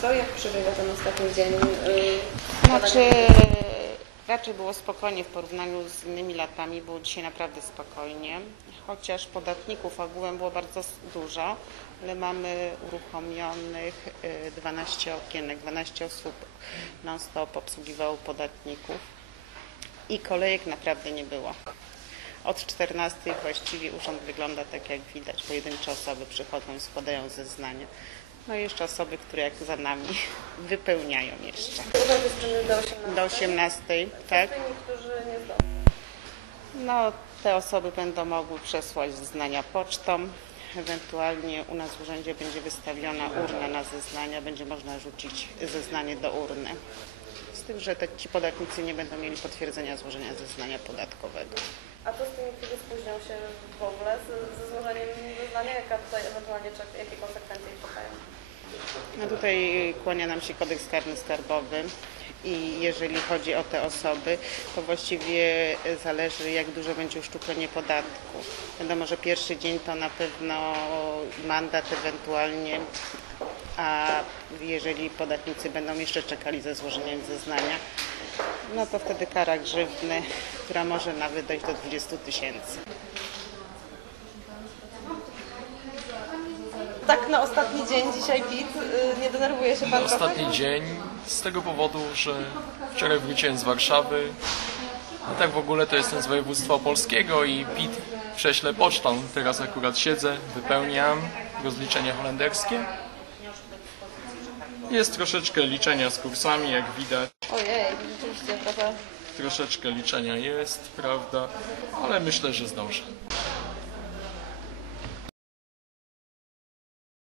co? Jak przebiega ten ostatni dzień? Yy, Znaczy, raczej było spokojnie w porównaniu z innymi latami, było dzisiaj naprawdę spokojnie, chociaż podatników ogółem było bardzo dużo, ale mamy uruchomionych y, 12 okienek, 12 osób non-stop obsługiwało podatników i kolejek naprawdę nie było. Od 14 właściwie urząd wygląda tak jak widać. Pojedyncze osoby przychodzą i składają zeznania. No i jeszcze osoby, które jak za nami wypełniają jeszcze. Czynny do 18. Do 18, tak? No, te osoby będą mogły przesłać zeznania pocztą. Ewentualnie u nas w urzędzie będzie wystawiona urna na zeznania, będzie można rzucić zeznanie do urny. Z tym, że te, ci podatnicy nie będą mieli potwierdzenia złożenia zeznania podatkowego. A co z tymi, którzy spóźnią się w ogóle ze złożeniem zeznania? Jaka tutaj ewentualnie jakie konsekwencje ich? No tutaj kłania nam się kodeks karny skarbowy i jeżeli chodzi o te osoby, to właściwie zależy jak duże będzie uszczuplenie podatku. Wiadomo, że pierwszy dzień to na pewno mandat ewentualnie, a jeżeli podatnicy będą jeszcze czekali ze złożeniem zeznania, no to wtedy kara grzywny, która może nawet dojść do 20 tysięcy. Tak na ostatni dzień dzisiaj PIT. Yy, nie denerwuje się Pan Ostatni dzień z tego powodu, że wczoraj wróciłem z Warszawy. A tak w ogóle to jestem z województwa opolskiego i PIT prześlę pocztą. Teraz akurat siedzę, wypełniam rozliczenia holenderskie. Jest troszeczkę liczenia z kursami, jak widać. Ojej, rzeczywiście trochę Troszeczkę liczenia jest, prawda, ale myślę, że zdążę.